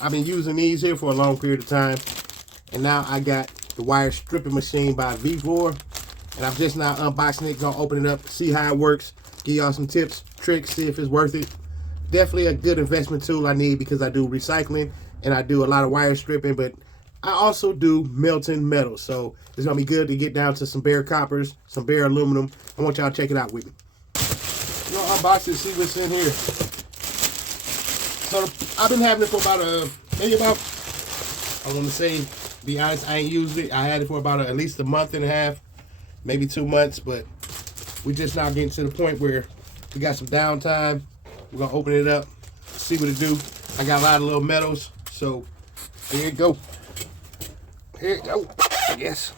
I've been using these here for a long period of time. And now I got the wire stripping machine by Vevor. And I'm just now unboxing it. Gonna open it up, see how it works, give y'all some tips, tricks, see if it's worth it. Definitely a good investment tool I need because I do recycling and I do a lot of wire stripping, but I also do melting metal. So it's gonna be good to get down to some bare coppers, some bare aluminum. I want y'all to check it out with me. You know, unbox it, see what's in here. So I've been having it for about maybe about, I want to say, be honest, I ain't used it. I had it for about at least a month and a half, maybe 2 months, but we just now getting to the point where we got some downtime. We're gonna open it up, see what it do. I got a lot of little metals, so here it go. Here it go, I guess.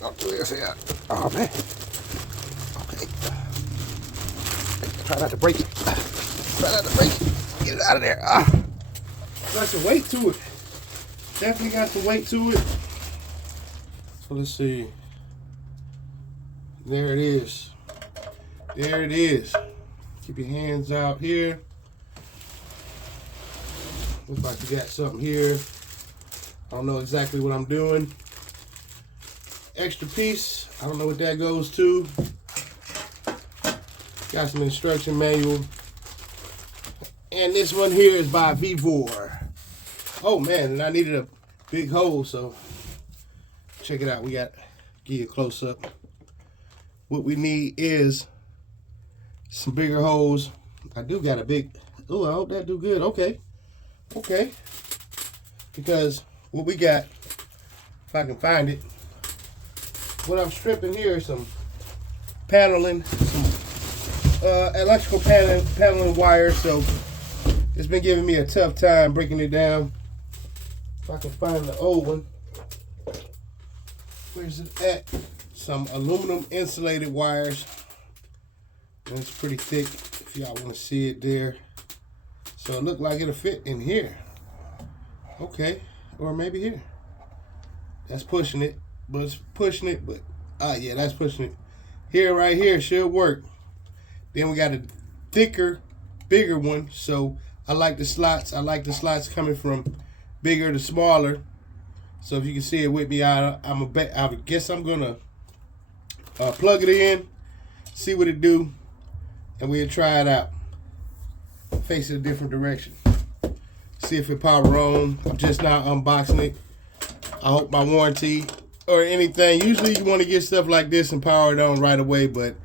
Don't do this here. Oh man. Okay. Try not to break it. Try not to break it. Get it out of there. Got some weight to it. Definitely got some weight to it. So let's see. There it is. There it is. Keep your hands out here. Looks like you got something here. I don't know exactly what I'm doing. Extra piece. I don't know what that goes to. Got some instruction manual. And this one here is by Vevor. Oh man, and I needed a big hole, so check it out. We got, give you a close up. What we need is some bigger holes. I do got a big, oh, I hope that do good. Okay. Okay. Because what we got, if I can find it, what I'm stripping here is some paneling, some electrical paneling wire. So it's been giving me a tough time breaking it down. If I can find the old one. Where's it at? Some aluminum insulated wires. And it's pretty thick if y'all want to see it there. So it looked like it'll fit in here. Okay. Or maybe here. That's pushing it. But it's pushing it. But yeah, that's pushing it. Here, right here, should work. Then we got a thicker, bigger one. So I like the slots. I like the slots coming from bigger to smaller. So if you can see it with me, I guess I'm gonna plug it in, see what it do, and we'll try it out. Face it a different direction. See if it power on. I'm just now unboxing it. I hope my warranty or anything. Usually you want to get stuff like this and power it on right away, but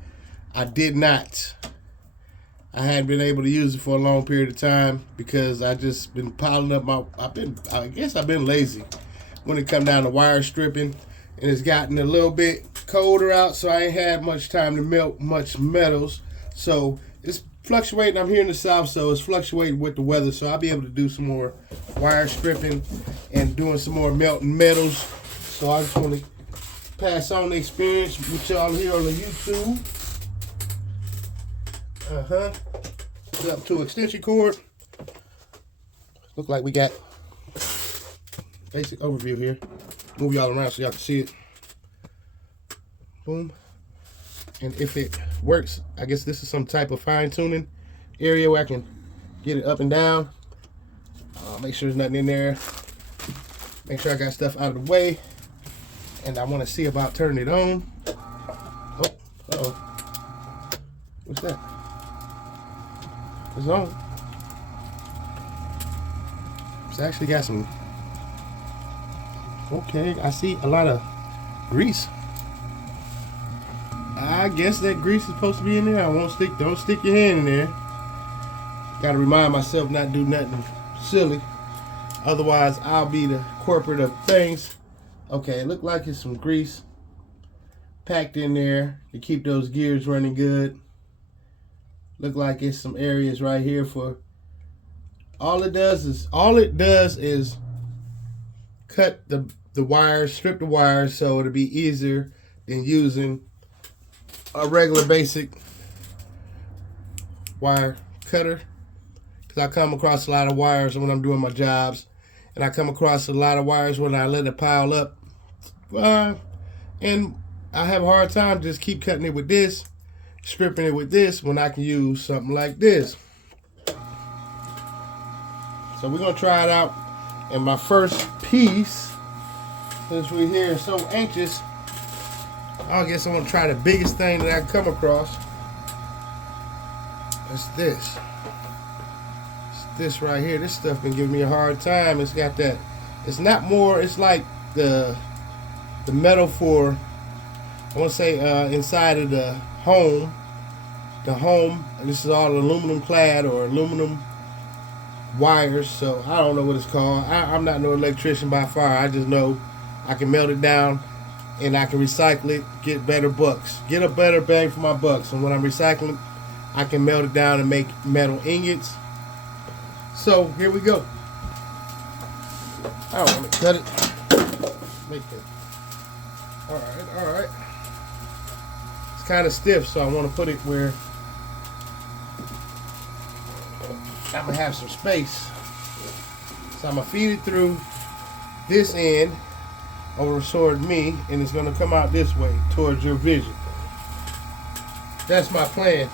I did not. I hadn't been able to use it for a long period of time because I just been piling up I guess I've been lazy when it come down to wire stripping, and it's gotten a little bit colder out, so I ain't had much time to melt much metals. So it's fluctuating. I'm here in the south, so it's fluctuating with the weather, so I'll be able to do some more wire stripping and doing some more melting metals. So I just want to pass on the experience with y'all here on the YouTube. Put up to extension cord. Look like we got basic overview here. Move y'all around so y'all can see it. Boom. And if it works, I guess this is some type of fine tuning area where I can get it up and down. Make sure there's nothing in there. Make sure I got stuff out of the way. And I want to see about turning it on. Oh, uh-oh. What's that? It's on. It's actually got some. Okay, I see a lot of grease. I guess that grease is supposed to be in there. Don't stick your hand in there. Gotta remind myself not to do nothing silly. Otherwise, I'll be the corporate of things. Okay, it looked like it's some grease packed in there to keep those gears running good. Look like it's some areas right here for. All it does is cut the wires, strip the wires, so it'll be easier than using a regular basic wire cutter. Because I come across a lot of wires when I'm doing my jobs, and I come across a lot of wires when I let it pile up, and I have a hard time just keep cutting it with this. stripping it with this when I can use something like this. So we're gonna try it out. And my first piece, since we're here and so anxious, I guess I'm gonna try the biggest thing that I can come across. It's this. It's this right here. This stuff been giving me a hard time. It's got that. It's not more. It's like the metal for, I want to say, inside of the home. The home. This is all aluminum clad or aluminum wires. So I don't know what it's called. I'm not no electrician by far. I just know I can melt it down and I can recycle it, get better bucks, get a better bang for my bucks. And when I'm recycling, I can melt it down and make metal ingots. So here we go. I don't want to cut it. Make it. All right. It's kind of stiff, so I want to put it where I'm gonna have some space. So I'm gonna feed it through this end over toward me, and it's gonna come out this way towards your vision. That's my plan.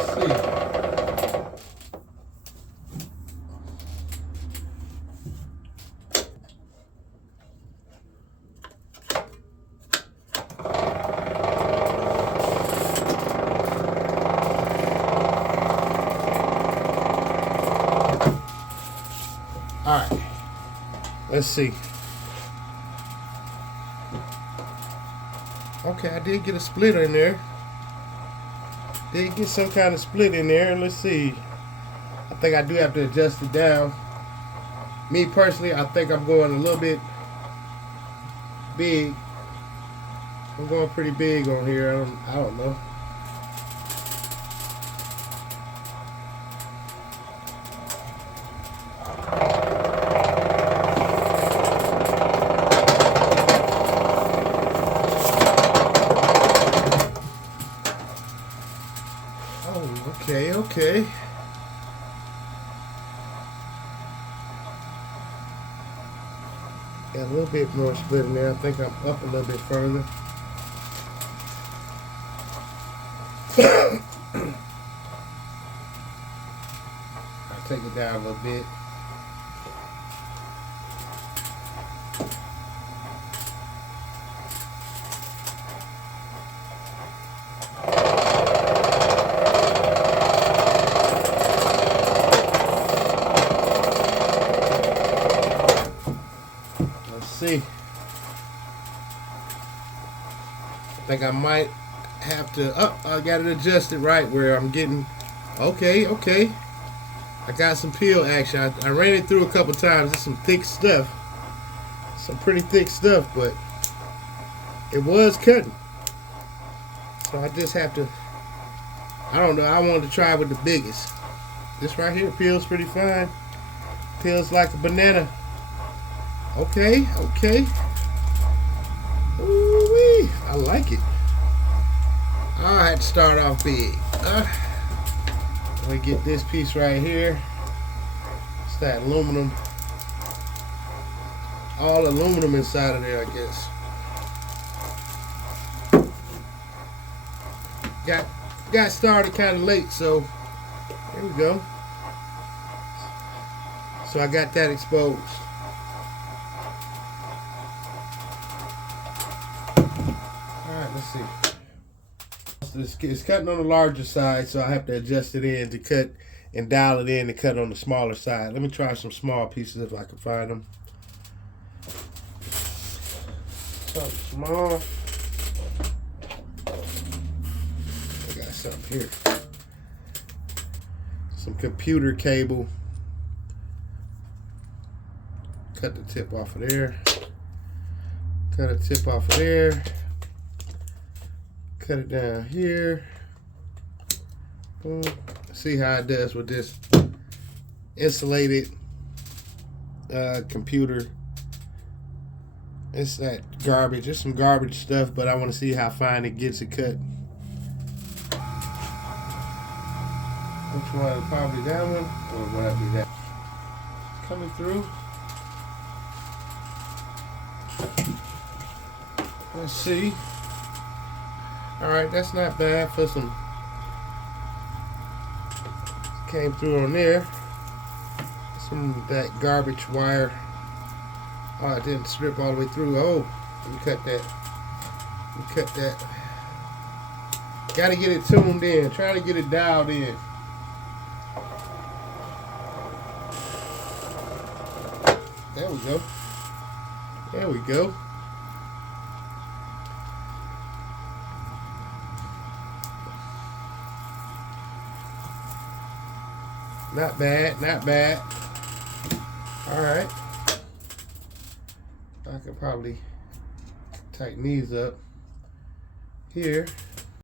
Let's see. Alright, let's see. Okay, I did get a split in there. Did get some kind of split in there. Let's see. I think I do have to adjust it down. Me personally, I think I'm going a little bit big. I'm going pretty big on here. I don't know. Okay. Got a little bit more split in there. I think I'm up a little bit further. I'll take it down a little bit. See, I think I might have to. I got it adjusted right where I'm getting. Okay. I got some peel action. I ran it through a couple times. It's some thick stuff, some pretty thick stuff, but it was cutting. So I just have to. I don't know. I wanted to try with the biggest. This right here peels pretty fine. Peels like a banana. Okay. Ooh-wee, I like it. I had to start off big. Let me get this piece right here. It's that aluminum. All aluminum inside of there, I guess. Got started kind of late, so here we go. So I got that exposed. Let's see. It's cutting on the larger side, so I have to adjust it in to cut and dial it in to cut on the smaller side. Let me try some small pieces if I can find them. Something small. I got something here. Some computer cable. Cut the tip off of there. Cut a tip off of there. Cut it down here. Boom. See how it does with this insulated computer. It's that garbage. It's some garbage stuff, but I want to see how fine it gets it cut. Which one? Probably that one, or would that be that? Coming through. Let's see. All right, that's not bad for some. Came through on there. Some of that garbage wire. Oh, it didn't strip all the way through. Oh, let me cut that. Let me cut that. Got to get it tuned in. Trying to get it dialed in. There we go. There we go. Not bad, not bad. All right. I could probably tighten these up here.